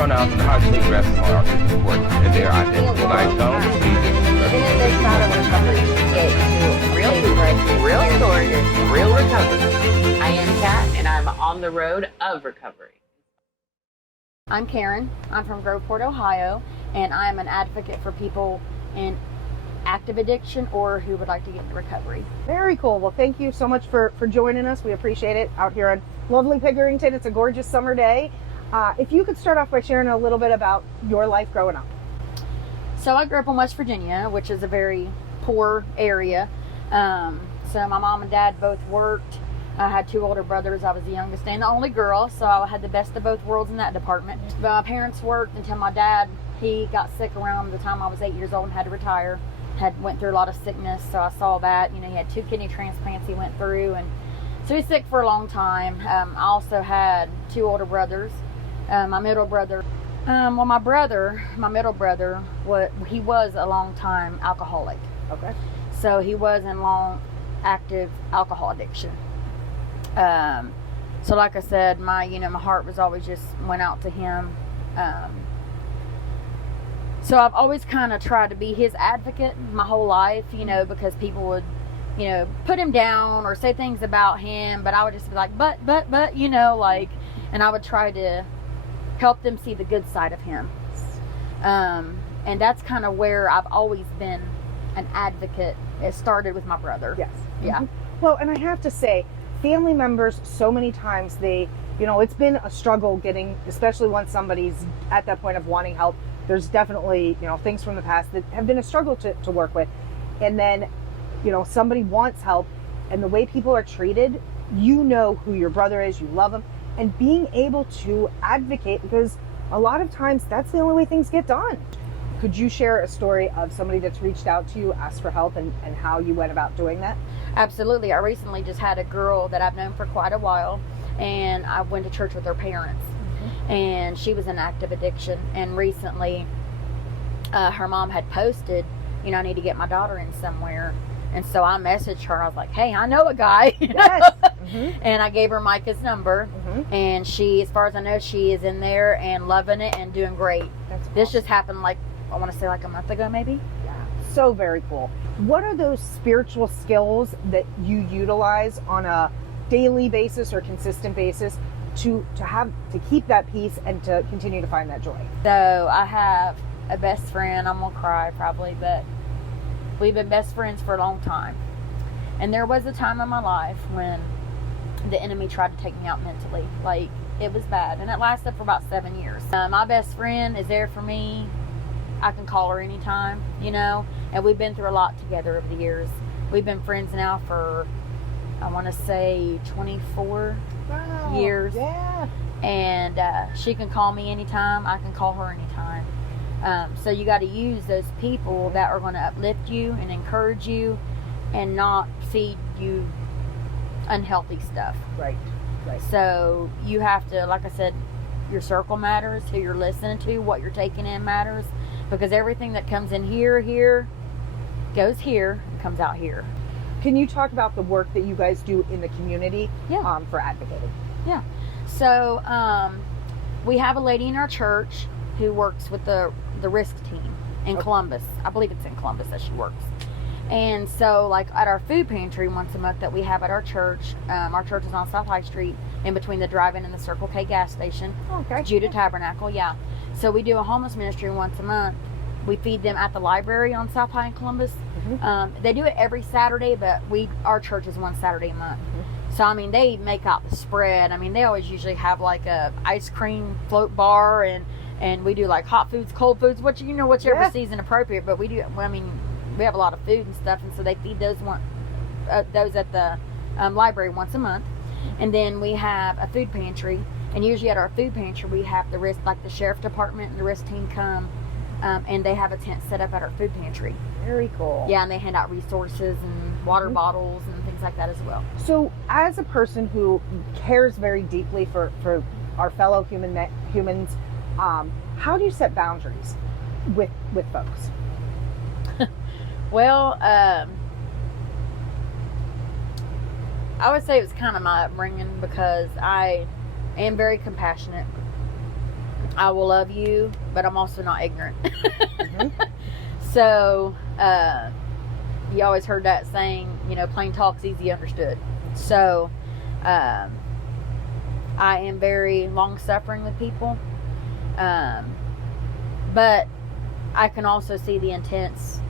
pronouns and how they dress are important, and they're identical. And I don't see Even in this side of recovery, get to real people, real stories, real recovery. I am Kat, and I'm on the road of recovery. I'm Karen. I'm from Groveport, Ohio, and I'm an advocate for people in active addiction or who would like to get into recovery. Very cool. Well, thank you so much for joining us. We appreciate it out here in lovely Pickerington. It's a gorgeous summer day. If you could start off by sharing a little bit about your life growing up. So I grew up in West Virginia, which is a very poor area. So my mom and dad both worked. I had two older brothers. I was the youngest and the only girl, so I had the best of both worlds in that department. But my parents worked until my dad, he got sick around the time I was 8 years old and had to retire. Went through a lot of sickness, so I saw that. You know, he had 2 kidney transplants he went through, and so he's sick for a long time. I also had 2 older brothers. My middle brother, my middle brother, he was a long time alcoholic. Okay. So he was in long, active alcohol addiction. So like I said, my heart was always just went out to him. So I've always kind of tried to be his advocate my whole life, because people would, put him down or say things about him, but I would just be like, but, and I would try to help them see the good side of him. And that's kind of where I've always been an advocate. It started with my brother. Yes. Yeah. Mm-hmm. Well, and I have to say, family members, so many times it's been a struggle getting, especially once somebody's at that point of wanting help. There's definitely, things from the past that have been a struggle to work with. And then, somebody wants help, and the way people are treated, who your brother is, you love him, and being able to advocate, because a lot of times that's the only way things get done. Could you share a story of somebody that's reached out to you, asked for help, and how you went about doing that? Absolutely. I recently just had a girl that I've known for quite a while, and I went to church with her parents. And she was in active addiction, and recently her mom had posted, I need to get my daughter in somewhere. And so I messaged her, and I was like, hey, I know a guy. Yes. And I gave her Micah's number, and she, as far as I know, she is in there and loving it and doing great. That's awesome. This just happened I want to say a month ago maybe. Yeah. So very cool. What are those spiritual skills that you utilize on a daily basis or consistent basis to keep that peace and to continue to find that joy? So I have a best friend. I'm gonna cry probably, but we've been best friends for a long time. And there was a time in my life when the enemy tried to take me out mentally. It was bad, and it lasted for about 7 years. My best friend is there for me. I can call her anytime, and we've been through a lot together over the years. We've been friends now for, I want to say, 24 years. Yeah. And she can call me anytime. I can call her anytime. So you got to use those people that are going to uplift you and encourage you and not feed you unhealthy stuff. Right. So you have to, like I said, your circle matters, who you're listening to, what you're taking in matters, because everything that comes in here, goes here, and comes out here. Can you talk about the work that you guys do in the community for advocating? Yeah. So we have a lady in our church who works with the risk team in Columbus. I believe it's in Columbus that she works. And so at our food pantry once a month that we have at our church is on South High Street in between the drive-in and the Circle K gas station. Okay. Judah Tabernacle, yeah. So we do a homeless ministry once a month. We feed them at the library on South High in Columbus. They do it every Saturday, but our church is one Saturday a month. So, they make out the spread. They always usually have a ice cream float bar, and we do hot foods, cold foods, whichever season appropriate. But we do, we have a lot of food and stuff, and so they feed those at the library once a month. And then we have a food pantry, and usually at our food pantry we have the sheriff department and the risk team come, and they have a tent set up at our food pantry. Very cool. Yeah, and they hand out resources and water bottles and things like that as well. So as a person who cares very deeply for our fellow humans, how do you set boundaries with folks? Well, I would say it was kind of my upbringing, because I am very compassionate. I will love you, but I'm also not ignorant. Mhm. So, you always heard that saying, plain talk's easy understood. So, I am very long-suffering with people. But I can also see the intense,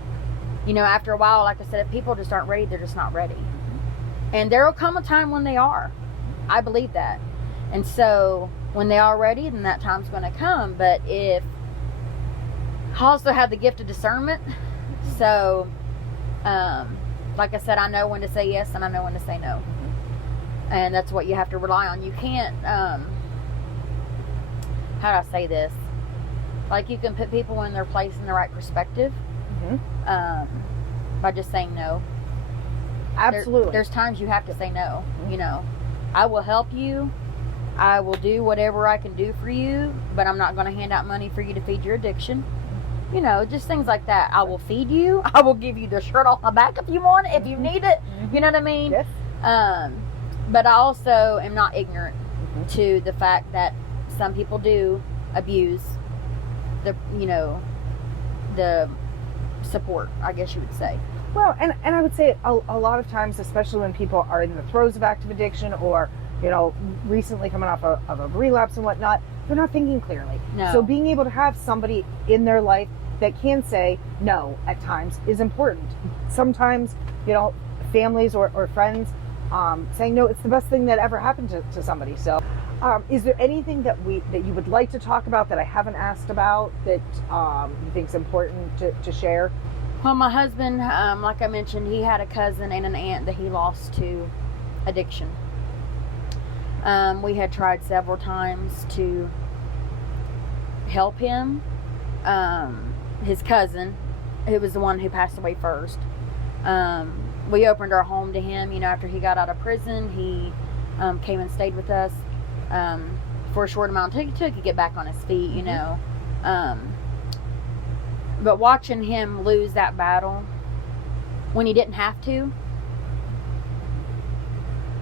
after a while, like I said, if people just aren't ready, they're just not ready. And there will come a time when they are. I believe that. And so when they are ready, then that time's going to come. But I also have the gift of discernment. So, like I said, I know when to say yes and I know when to say no. And that's what you have to rely on. You can't, how do I say this? Like, you can put people in their place in the right perspective by just saying no. Absolutely. There's times you have to say no. I will help you. I will do whatever I can do for you, but I'm not going to hand out money for you to feed your addiction. Just things like that. I will feed you. I will give you the shirt off my back if you want it, if you need it. You know what I mean? Yes. But I also am not ignorant to the fact that some people do abuse the support, I guess you would say. Well, and I would say a lot of times, especially when people are in the throes of active addiction or, recently coming off of a relapse and whatnot, they're not thinking clearly. No. So being able to have somebody in their life that can say no at times is important. Sometimes, families or friends saying no, it's the best thing that ever happened to somebody. So is there anything that you would like to talk about that I haven't asked about that you think is important to share? Well, my husband, like I mentioned, he had a cousin and an aunt that he lost to addiction. We had tried several times to help him. His cousin, who was the one who passed away first, we opened our home to him. After he got out of prison, he came and stayed with us for a short amount until he could get back on his feet, But watching him lose that battle when he didn't have to.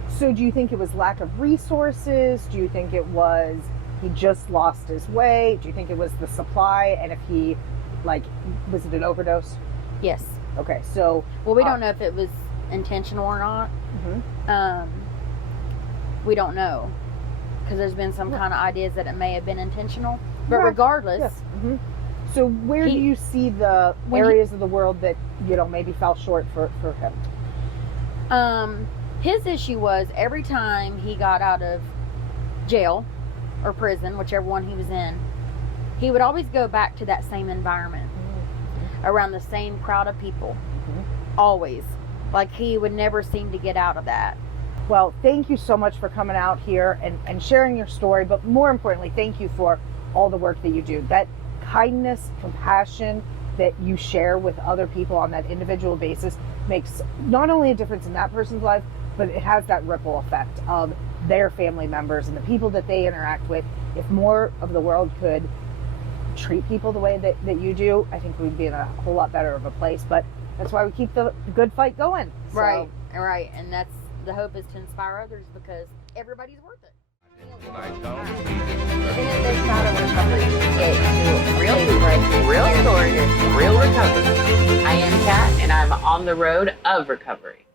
So do you think it was lack of resources? Do you think it was he just lost his way? Do you think it was the supply? And if he, was it an overdose? Yes. Okay, so... Well, we don't know if it was intentional or not. We don't know. Because there's been some kind of ideas that it may have been intentional. But regardless... Yes. So where do you see the areas of the world that, maybe fell short for him? His issue was every time he got out of jail or prison, whichever one he was in, he would always go back to that same environment, around the same crowd of people. Always. Like, he would never seem to get out of that. Well, thank you so much for coming out here and sharing your story, but more importantly, thank you for all the work that you do. That kindness, compassion that you share with other people on that individual basis makes not only a difference in that person's life, but it has that ripple effect of their family members and the people that they interact with. If more of the world could treat people the way that you do, I think we'd be in a whole lot better of a place. But that's why we keep the good fight going. So. Right. And that's the hope, is to inspire others, because everybody's worth it. When I don't see Visit this side of recovery to get to real secrets, real stories, real recovery. I am Kat, and I'm on the road of recovery.